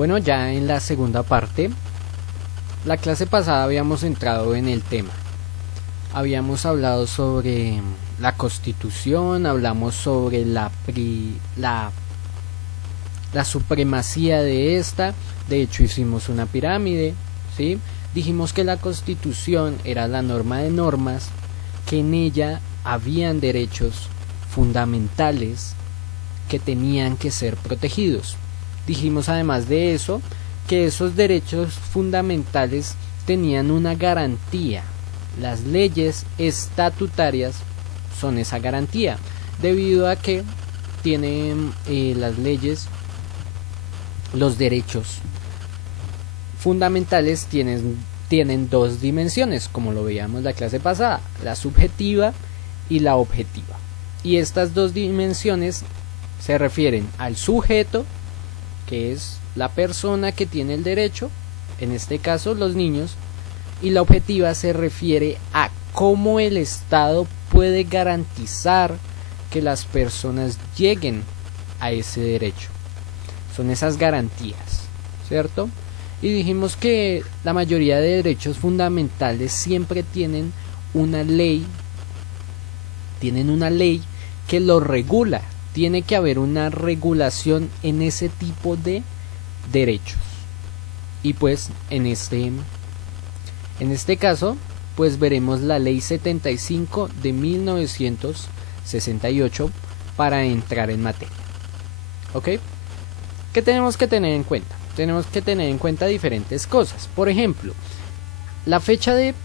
Bueno, ya en la segunda parte, la clase pasada habíamos entrado en el tema. Habíamos hablado sobre la Constitución, hablamos sobre la supremacía de esta. De hecho hicimos una pirámide, ¿sí? Dijimos que la Constitución era la norma de normas, que en ella habían derechos fundamentales que tenían que ser protegidos. Dijimos además de eso que esos derechos fundamentales tenían una garantía. Las leyes estatutarias son esa garantía, debido a que tienen las leyes, los derechos fundamentales tienen dos dimensiones, como lo veíamos la clase pasada, la subjetiva y la objetiva. Y estas dos dimensiones se refieren al sujeto, que es la persona que tiene el derecho, en este caso los niños, y la objetiva se refiere a cómo el Estado puede garantizar que las personas lleguen a ese derecho. Son esas garantías, ¿cierto? Y dijimos que la mayoría de derechos fundamentales siempre tienen una ley que lo regula. Tiene que haber una regulación en ese tipo de derechos. Y pues en este caso, pues veremos la ley 75 de 1968 para entrar en materia. ¿Ok? ¿Qué tenemos que tener en cuenta? Tenemos que tener en cuenta diferentes cosas. Por ejemplo, la fecha de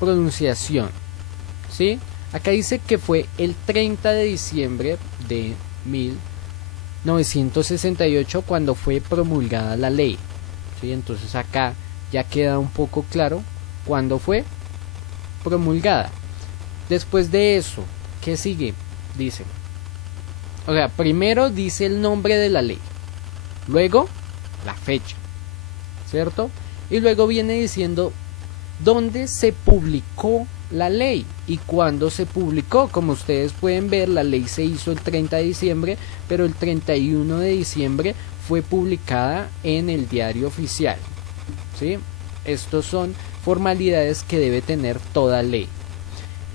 pronunciación, ¿sí? Acá dice que fue el 30 de diciembre de 1968 cuando fue promulgada la ley, ¿sí? Entonces acá ya queda un poco claro cuándo fue promulgada. Después de eso, ¿qué sigue? Dice, o sea, primero dice el nombre de la ley, luego la fecha, ¿cierto? Y luego viene diciendo dónde se publicó la ley y cuándo se publicó. Como ustedes pueden ver, la ley se hizo el 30 de diciembre, pero el 31 de diciembre fue publicada en el Diario Oficial, ¿sí? Estos son formalidades que debe tener toda ley.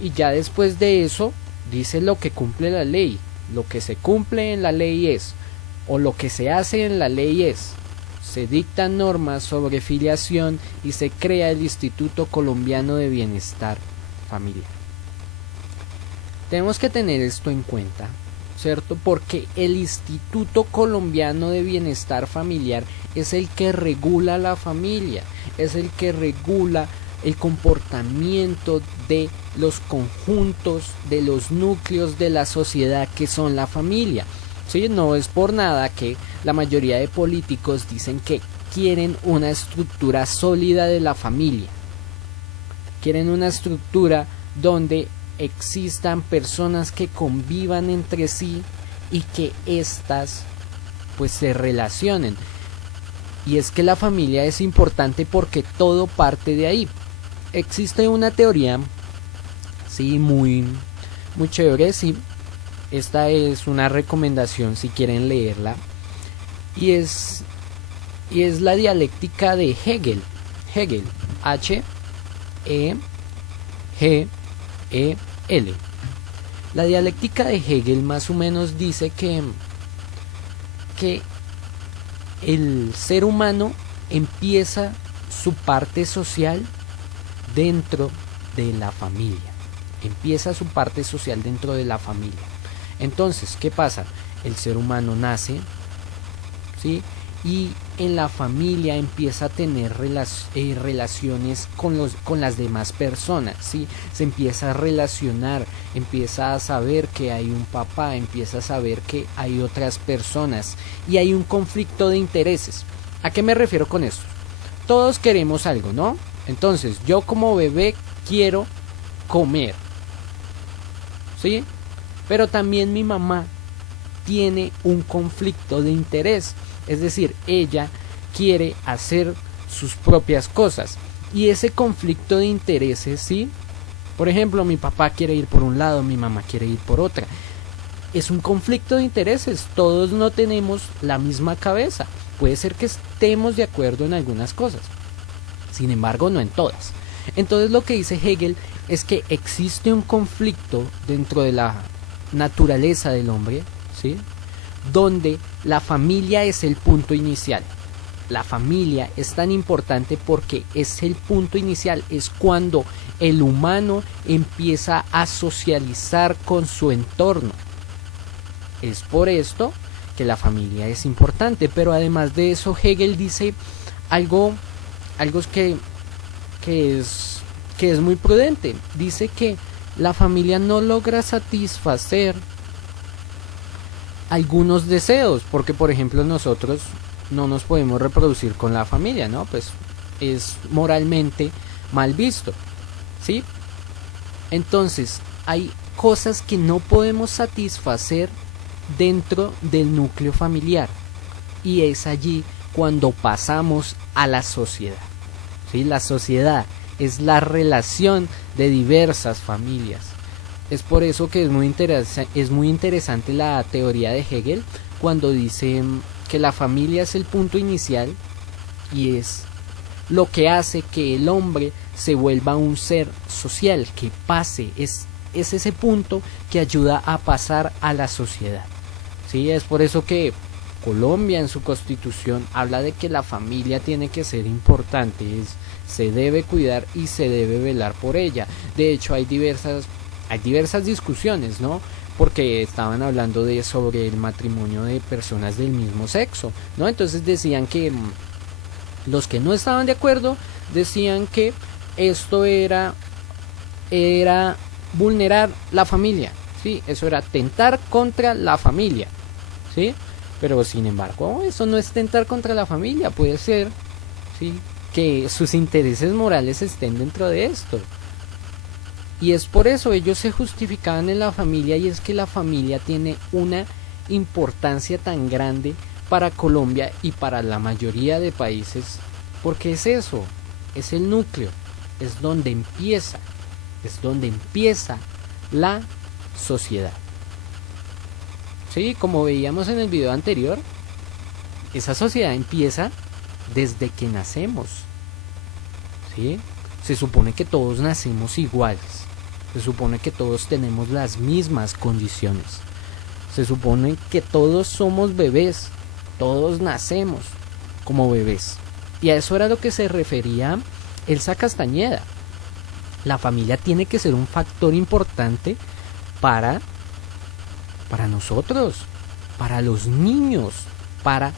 Y ya después de eso dice lo que cumple la ley. Lo que se cumple en la ley es, o lo que se hace en la ley es, se dictan normas sobre filiación y se crea el Instituto Colombiano de Bienestar Familiar. Tenemos que tener esto en cuenta, ¿cierto? Porque el Instituto Colombiano de Bienestar Familiar es el que regula la familia, es el que regula el comportamiento de los conjuntos, de los núcleos de la sociedad que son la familia. ¿Sí? No es por nada que la mayoría de políticos dicen que quieren una estructura sólida de la familia. Quieren una estructura donde existan personas que convivan entre sí y que éstas pues se relacionen. Y es que la familia es importante porque todo parte de ahí. Existe una teoría, sí, muy chévere, sí. Esta es una recomendación si quieren leerla. Y es la dialéctica de Hegel. Hegel, H-E-G-E-L. La dialéctica de Hegel más o menos dice que el ser humano empieza su parte social dentro de la familia. Empieza su parte social dentro de la familia. Entonces, ¿qué pasa? El ser humano nace, ¿sí? Y en la familia empieza a tener relaciones con las demás personas, ¿sí? Se empieza a relacionar, empieza a saber que hay un papá, empieza a saber que hay otras personas y hay un conflicto de intereses. ¿A qué me refiero con esto? Todos queremos algo, ¿no? Entonces, yo como bebé quiero comer, ¿sí? Pero también mi mamá tiene un conflicto de interés, es decir, ella quiere hacer sus propias cosas y ese conflicto de intereses, ¿sí? Por ejemplo, mi papá quiere ir por un lado, mi mamá quiere ir por otra. es un conflicto de intereses, todos no tenemos la misma cabeza, puede ser que estemos de acuerdo en algunas cosas, sin embargo no en todas. Entonces lo que dice Hegel es que existe un conflicto dentro de la naturaleza del hombre, ¿sí?, donde la familia es el punto inicial. La familia es tan importante porque es el punto inicial, es cuando el humano empieza a socializar con su entorno. Es por esto que la familia es importante, pero además de eso Hegel dice algo que es muy prudente. Dice que la familia no logra satisfacer algunos deseos, porque por ejemplo nosotros no nos podemos reproducir con la familia, ¿no? Pues es moralmente mal visto, ¿sí? Entonces hay cosas que no podemos satisfacer dentro del núcleo familiar, y es allí cuando pasamos a la sociedad, ¿sí? La sociedad es la relación de diversas familias. Es por eso que es muy interesante la teoría de Hegel cuando dice que la familia es el punto inicial y es lo que hace que el hombre se vuelva un ser social, que pase, es ese punto que ayuda a pasar a la sociedad. ¿Sí? Es por eso que Colombia en su constitución habla de que la familia tiene que ser importante, se debe cuidar y se debe velar por ella. De hecho hay diversas discusiones, ¿no? Porque estaban hablando sobre el matrimonio de personas del mismo sexo, ¿no? Entonces decían que los que no estaban de acuerdo decían que esto era vulnerar la familia, ¿sí? Eso era atentar contra la familia, ¿sí? Pero sin embargo, eso no es atentar contra la familia, puede ser, ¿sí?, que sus intereses morales estén dentro de esto. Y es por eso ellos se justificaban en la familia, y es que la familia tiene una importancia tan grande para Colombia y para la mayoría de países, porque es eso, es el núcleo, es donde empieza la sociedad. Sí, como veíamos en el video anterior, esa sociedad empieza desde que nacemos, ¿sí? Se supone que todos nacemos iguales. Se supone que todos tenemos las mismas condiciones. Se supone que todos somos bebés. Todos nacemos como bebés. Y a eso era lo que se refería Elsa Castañeda. La familia tiene que ser un factor importante para nosotros, para los niños, para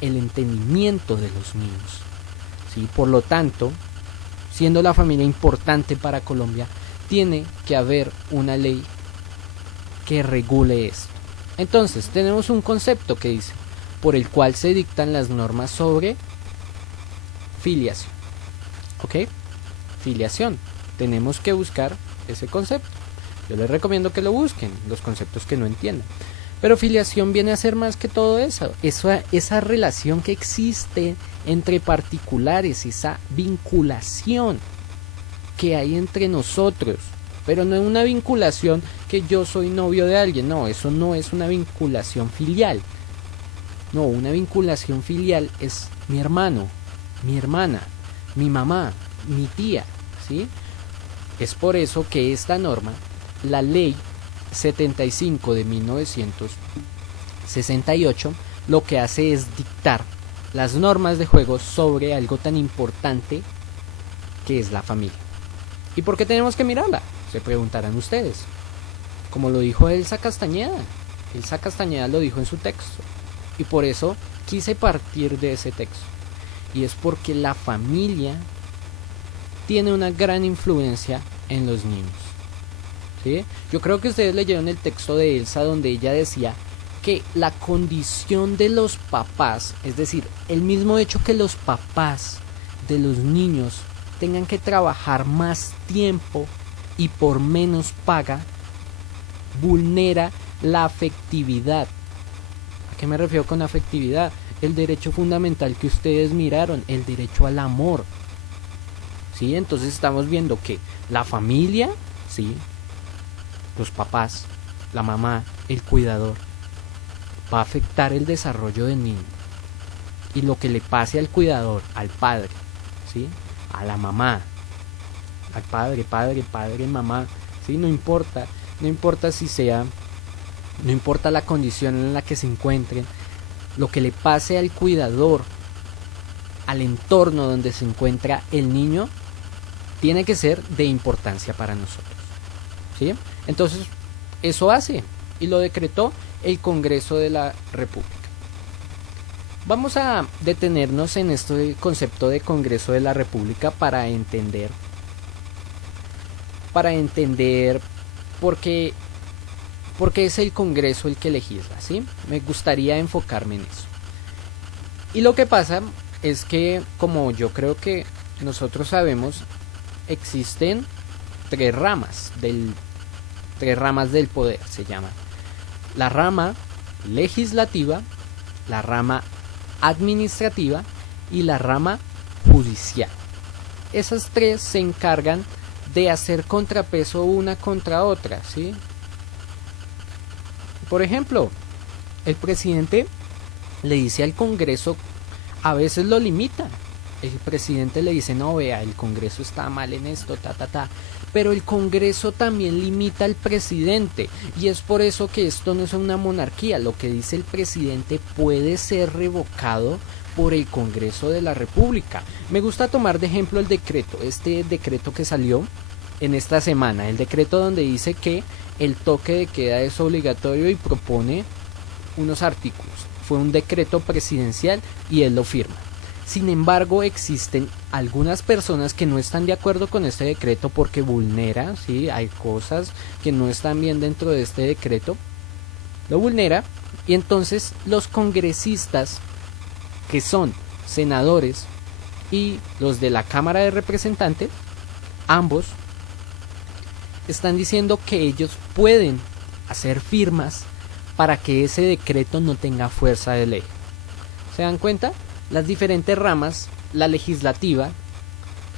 el entendimiento de los niños. ¿Sí? Por lo tanto, siendo la familia importante para Colombia, tiene que haber una ley que regule esto. Entonces, tenemos un concepto que dice, por el cual se dictan las normas sobre filiación. ¿Ok? Filiación. Tenemos que buscar ese concepto. Yo les recomiendo que lo busquen, los conceptos que no entiendan. Pero filiación viene a ser más que todo eso. Esa relación que existe entre particulares, esa vinculación que hay entre nosotros, pero no es una vinculación que yo soy novio de alguien, no, eso no es una vinculación filial. No, una vinculación filial es mi hermano, mi hermana, mi mamá, mi tía, ¿sí? Es por eso que esta norma, la ley 75 de 1968, lo que hace es dictar las normas de juego sobre algo tan importante que es la familia. ¿Y por qué tenemos que mirarla?, se preguntarán ustedes. Como lo dijo Elsa Castañeda. Elsa Castañeda lo dijo en su texto. Y por eso quise partir de ese texto. Y es porque la familia tiene una gran influencia en los niños. ¿Sí? Yo creo que ustedes leyeron el texto de Elsa donde ella decía que la condición de los papás, es decir, el mismo hecho que los papás de los niños tengan que trabajar más tiempo y por menos paga, vulnera la afectividad. ¿A qué me refiero con afectividad? El derecho fundamental que ustedes miraron, el derecho al amor. ¿Sí? Entonces estamos viendo que la familia, ¿sí?, los papás, la mamá, el cuidador, va a afectar el desarrollo del niño. Y lo que le pase al cuidador, al padre, ¿sí? A la mamá, al padre, mamá, ¿sí? No importa si sea, no importa la condición en la que se encuentren, lo que le pase al cuidador, al entorno donde se encuentra el niño, tiene que ser de importancia para nosotros, ¿sí? Entonces, eso hace y lo decretó el Congreso de la República. Vamos a detenernos en este concepto de Congreso de la República para entender por qué es el Congreso el que legisla, ¿sí? Me gustaría enfocarme en eso. Y lo que pasa es que, como yo creo que nosotros sabemos, existen tres ramas del poder, se llaman. La rama legislativa, la rama administrativa y la rama judicial. Esas tres se encargan de hacer contrapeso una contra otra, ¿sí? Por ejemplo, el presidente le dice al Congreso, a veces lo limita. El presidente le dice, no, vea, el Congreso está mal en esto, pero el Congreso también limita al presidente, y es por eso que esto no es una monarquía. Lo que dice el presidente puede ser revocado por el Congreso de la República. Me gusta tomar de ejemplo el decreto, este decreto que salió en esta semana, el decreto donde dice que el toque de queda es obligatorio y propone unos artículos. Fue un decreto presidencial y él lo firma. Sin embargo, existen algunas personas que no están de acuerdo con este decreto porque vulnera, ¿sí? Hay cosas que no están bien dentro de este decreto, lo vulnera, y entonces los congresistas, que son senadores, y los de la Cámara de Representantes, ambos, están diciendo que ellos pueden hacer firmas para que ese decreto no tenga fuerza de ley. ¿Se dan cuenta? Las diferentes ramas, la legislativa,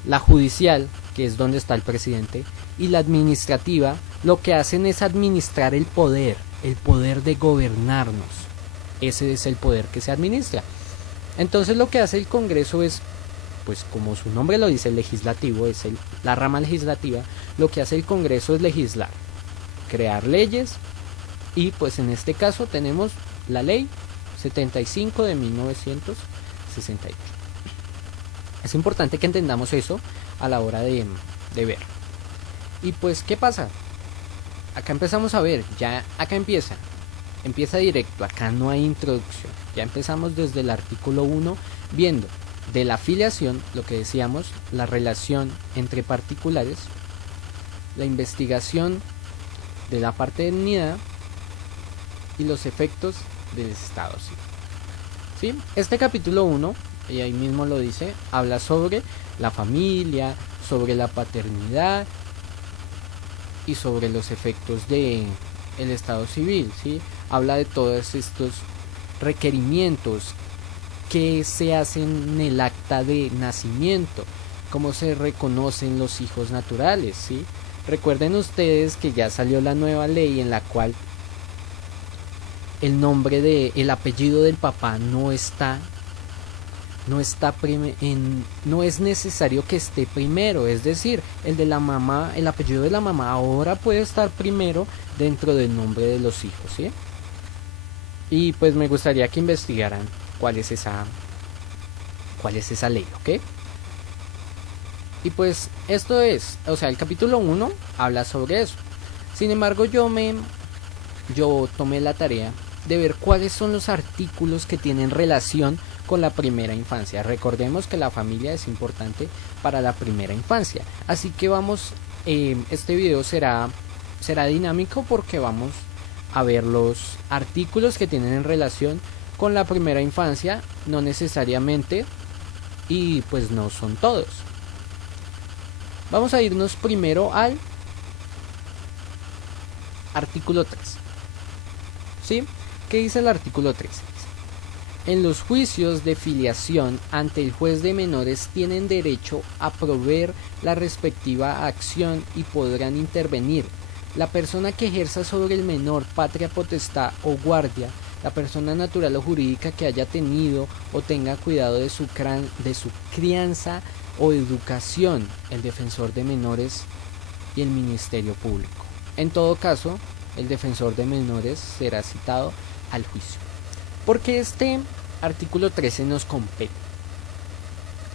la judicial, que es donde está el presidente, y la administrativa, lo que hacen es administrar el poder de gobernarnos. Ese es el poder que se administra. Entonces lo que hace el Congreso es, pues como su nombre lo dice, el legislativo, es la rama legislativa. Lo que hace el Congreso es legislar, crear leyes, y pues en este caso tenemos la ley 75 de 1968. Es importante que entendamos eso a la hora de ver. Y pues, ¿qué pasa? Acá empezamos a ver, ya acá empieza directo, acá no hay introducción. Ya empezamos desde el artículo 1 viendo de la afiliación, lo que decíamos, la relación entre particulares, la investigación de la paternidad y los efectos del Estado civil. ¿Sí? Este capítulo 1, y ahí mismo lo dice, habla sobre la familia, sobre la paternidad y sobre los efectos del Estado civil, ¿sí? Habla de todos estos requerimientos que se hacen en el acta de nacimiento, cómo se reconocen los hijos naturales, ¿sí? Recuerden ustedes que ya salió la nueva ley en la cual el apellido del papá no es necesario que esté primero, es decir, el de la mamá, el apellido de la mamá ahora puede estar primero dentro del nombre de los hijos, ¿sí? Y pues me gustaría que investigaran cuál es esa ley, ¿ok? Y pues esto es, o sea, el capítulo 1 habla sobre eso. Sin embargo, yo tomé la tarea de ver cuáles son los artículos que tienen relación con la primera infancia. Recordemos que la familia es importante para la primera infancia. Así que este video será dinámico porque vamos a ver los artículos que tienen en relación con la primera infancia, no necesariamente, y pues no son todos. Vamos a irnos primero al artículo 3. ¿Sí? ¿Qué dice el artículo 3? En los juicios de filiación ante el juez de menores tienen derecho a proveer la respectiva acción y podrán intervenir La persona que ejerza sobre el menor patria potestad o guardia, la persona natural o jurídica que haya tenido o tenga cuidado de su crianza o educación, el defensor de menores y el Ministerio Público. En todo caso, el defensor de menores será citado al juicio. Porque este artículo 13 nos compete,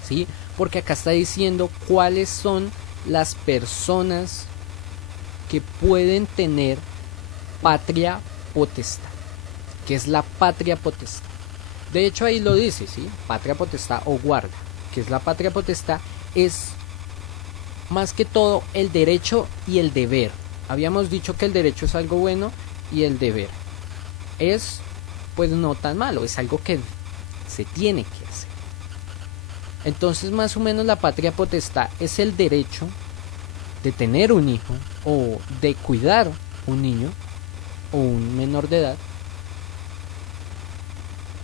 ¿sí? Porque acá está diciendo cuáles son las personas que pueden tener patria potestad. ¿Qué es la patria potestad? De hecho ahí lo dice, ¿sí? Patria potestad o guarda. ¿Qué es la patria potestad? Es más que todo el derecho y el deber. Habíamos dicho que el derecho es algo bueno y el deber es, pues, no tan malo, es algo que se tiene que hacer. Entonces, más o menos, la patria potestad es el derecho de tener un hijo o de cuidar un niño o un menor de edad,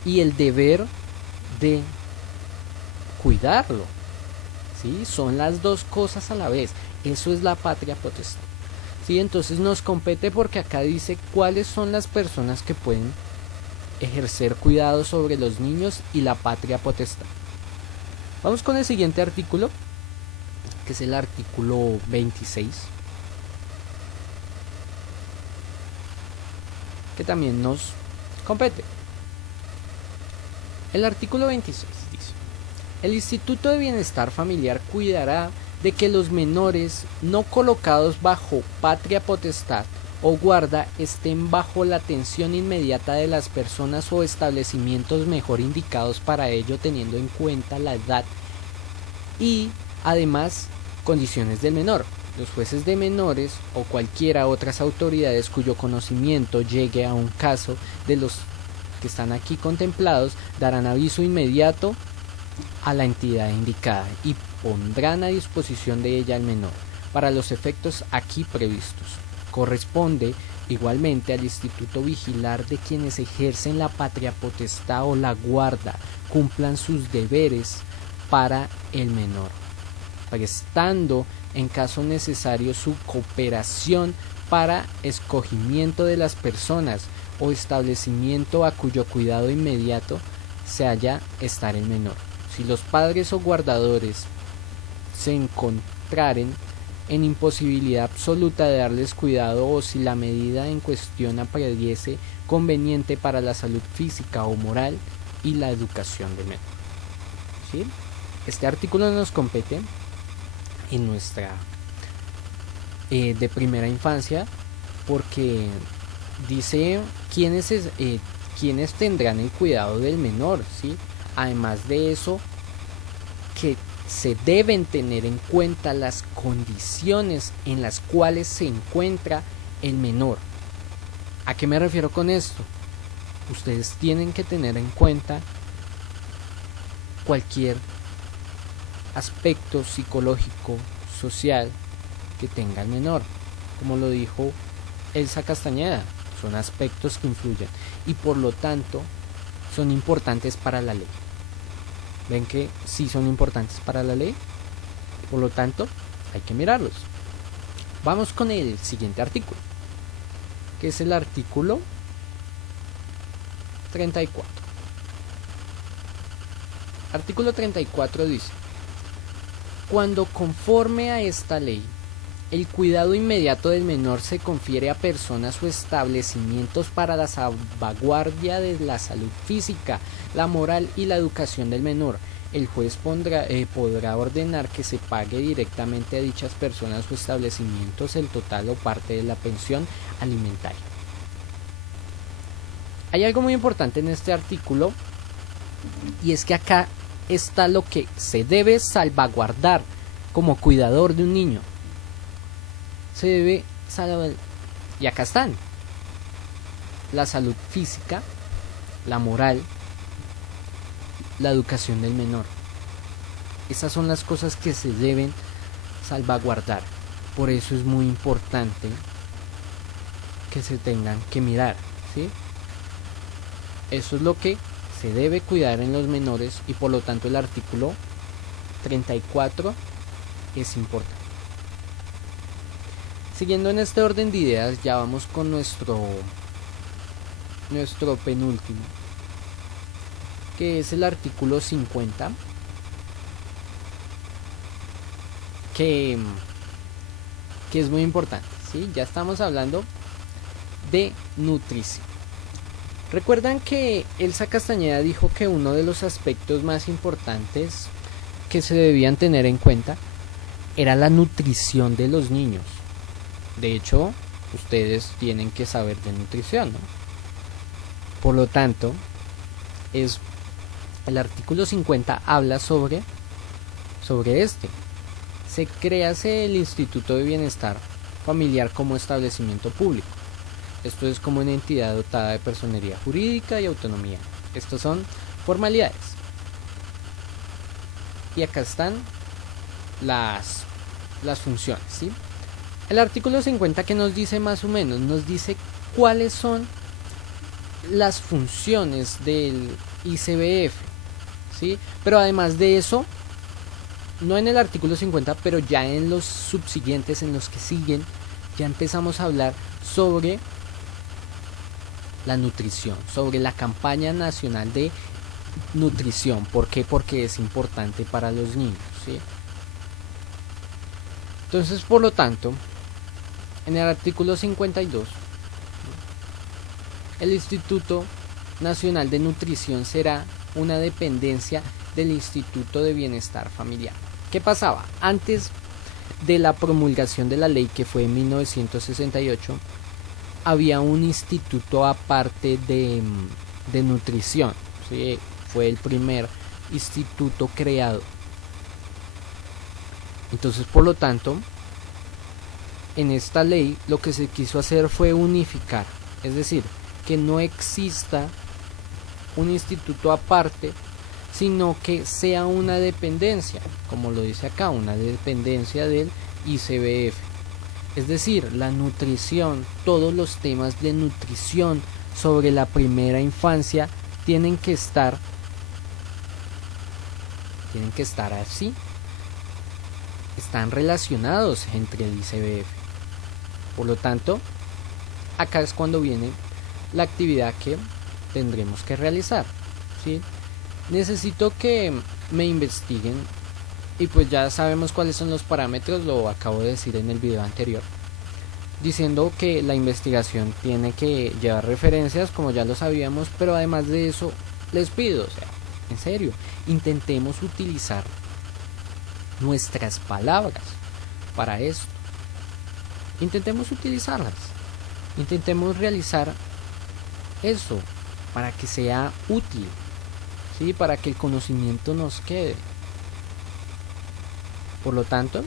y el deber de cuidarlo, ¿sí? Son las dos cosas a la vez. Eso es la patria potestad, ¿sí? Entonces nos compete porque acá dice cuáles son las personas que pueden ejercer cuidado sobre los niños y la patria potestad. Vamos con el siguiente artículo, que es el artículo 26, que también nos compete. El artículo 26 dice: el Instituto de Bienestar Familiar cuidará de que los menores no colocados bajo patria potestad o guarda estén bajo la atención inmediata de las personas o establecimientos mejor indicados para ello, teniendo en cuenta la edad y además condiciones del menor. Los jueces de menores o cualquiera otras autoridades cuyo conocimiento llegue a un caso de los que están aquí contemplados darán aviso inmediato a la entidad indicada y pondrán a disposición de ella al menor para los efectos aquí previstos. Corresponde igualmente al instituto vigilar de quienes ejercen la patria potestad o la guarda cumplan sus deberes para el menor, prestando en caso necesario su cooperación para escogimiento de las personas o establecimiento a cuyo cuidado inmediato se halla estar el menor. Si los padres o guardadores se encontraren en imposibilidad absoluta de darles cuidado o si la medida en cuestión apareciese conveniente para la salud física o moral y la educación del menor. ¿Sí? Este artículo nos compete en nuestra de primera infancia porque dice quiénes tendrán el cuidado del menor, ¿sí? Además de eso, que se deben tener en cuenta las condiciones en las cuales se encuentra el menor. ¿A qué me refiero con esto? Ustedes tienen que tener en cuenta cualquier aspecto psicológico, social que tenga el menor. Como lo dijo Elsa Castañeda, son aspectos que influyen y por lo tanto son importantes para la ley. ¿Ven que sí son importantes para la ley? Por lo tanto, hay que mirarlos. Vamos con el siguiente artículo, que es el artículo 34. Artículo 34 dice: cuando conforme a esta ley, el cuidado inmediato del menor se confiere a personas o establecimientos para la salvaguardia de la salud física, la moral y la educación del menor, el juez podrá ordenar que se pague directamente a dichas personas o establecimientos el total o parte de la pensión alimentaria. Hay algo muy importante en este artículo y es que acá está lo que se debe salvaguardar como cuidador de un niño. Se debe salvaguardar, y acá están: la salud física, la moral, la educación del menor. Esas son las cosas que se deben salvaguardar. Por eso es muy importante que se tengan que mirar, ¿sí? Eso es lo que se debe cuidar en los menores y por lo tanto el artículo 34 es importante. Siguiendo en este orden de ideas, ya vamos con nuestro penúltimo, que es el artículo 50, que es muy importante, ¿sí? Ya estamos hablando de nutrición. Recuerdan que Elsa Castañeda dijo que uno de los aspectos más importantes que se debían tener en cuenta era la nutrición de los niños. De hecho, ustedes tienen que saber de nutrición, ¿no? Por lo tanto, el artículo 50 habla sobre este. Se crea el Instituto de Bienestar Familiar como establecimiento público. Esto es como una entidad dotada de personería jurídica y autonomía. Estas son formalidades. Y acá están las funciones, ¿sí? El artículo 50 que nos dice más o menos, nos dice cuáles son las funciones del ICBF, ¿sí? Pero además de eso, no en el artículo 50, pero ya en los subsiguientes, en los que siguen, ya empezamos a hablar sobre la nutrición, sobre la campaña nacional de nutrición. ¿Por qué? Porque es importante para los niños, ¿sí? Entonces, por lo tanto, en el artículo 52, el Instituto Nacional de Nutrición será una dependencia del Instituto de Bienestar Familiar. ¿Qué pasaba? Antes de la promulgación de la ley, que fue en 1968, había un instituto aparte de nutrición, ¿sí? Fue el primer instituto creado. Entonces, por lo tanto, en esta ley lo que se quiso hacer fue unificar, es decir, que no exista un instituto aparte, sino que sea una dependencia, como lo dice acá, una dependencia del ICBF. Es decir, la nutrición, todos los temas de nutrición sobre la primera infancia tienen que estar así. Están relacionados entre el ICBF. Por lo tanto, acá es cuando viene la actividad que tendremos que realizar, ¿sí? Necesito que me investiguen, y pues ya sabemos cuáles son los parámetros, lo acabo de decir en el video anterior, diciendo que la investigación tiene que llevar referencias, como ya lo sabíamos, pero además de eso les pido, o sea, en serio, intentemos utilizar nuestras palabras para esto. Intentemos utilizarlas. Intentemos realizar eso para que sea útil, ¿sí? Para que el conocimiento nos quede. Por lo tanto,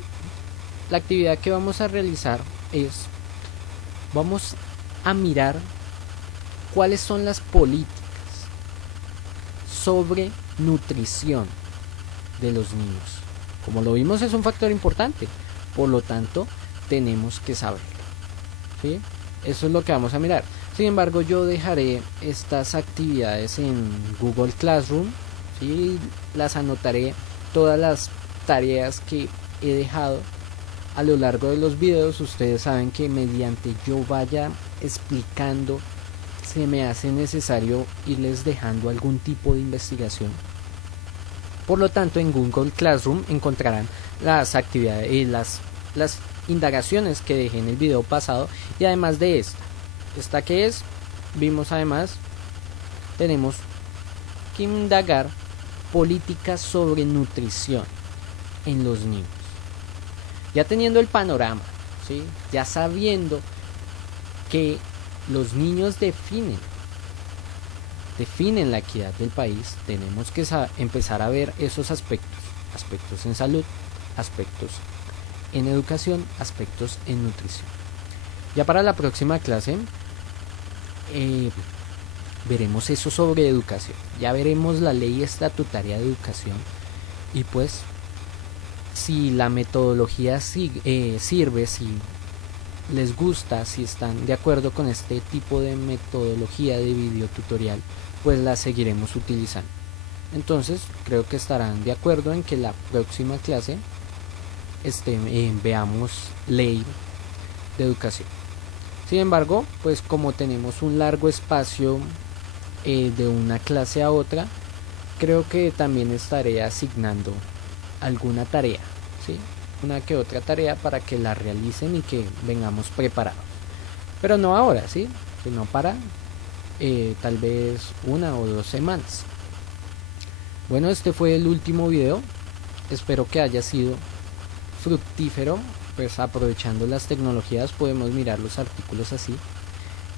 la actividad que vamos a realizar es, vamos a mirar cuáles son las políticas sobre nutrición de los niños. Como lo vimos, es un factor importante, por lo tanto tenemos que saberlo, ¿sí? Eso es lo que vamos a mirar. Sin embargo, yo dejaré estas actividades en Google Classroom, ¿sí? Las anotaré, todas las tareas que he dejado a lo largo de los videos. Ustedes saben que mediante yo vaya explicando, se me hace necesario irles dejando algún tipo de investigación. Por lo tanto, en Google Classroom encontrarán las actividades y las indagaciones que dejé en el video pasado, y además de esta que es, vimos además, tenemos que indagar políticas sobre nutrición en los niños. Ya teniendo el panorama, ¿sí? Ya sabiendo que los niños definen la equidad del país, tenemos que empezar a ver esos aspectos en salud, aspectos en educación, aspectos en nutrición. Ya para la próxima clase veremos eso sobre educación, ya veremos la ley estatutaria de educación, y pues si la metodología sirve, si les gusta, si están de acuerdo con este tipo de metodología de video tutorial, pues la seguiremos utilizando. Entonces creo que estarán de acuerdo en que la próxima clase veamos ley de educación. Sin embargo, pues como tenemos un largo espacio de una clase a otra, creo que también estaré asignando alguna tarea, ¿sí? Una que otra tarea para que la realicen y que vengamos preparados. Pero no ahora, ¿sí? Sino para tal vez 1 o 2 semanas. Bueno, este fue el último video. Espero que haya sido fructífero. Pues aprovechando las tecnologías podemos mirar los artículos así.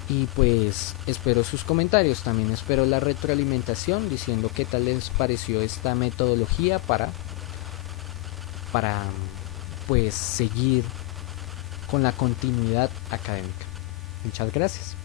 Y pues espero sus comentarios. También espero la retroalimentación diciendo qué tal les pareció esta metodología para pues seguir con la continuidad académica. Muchas gracias.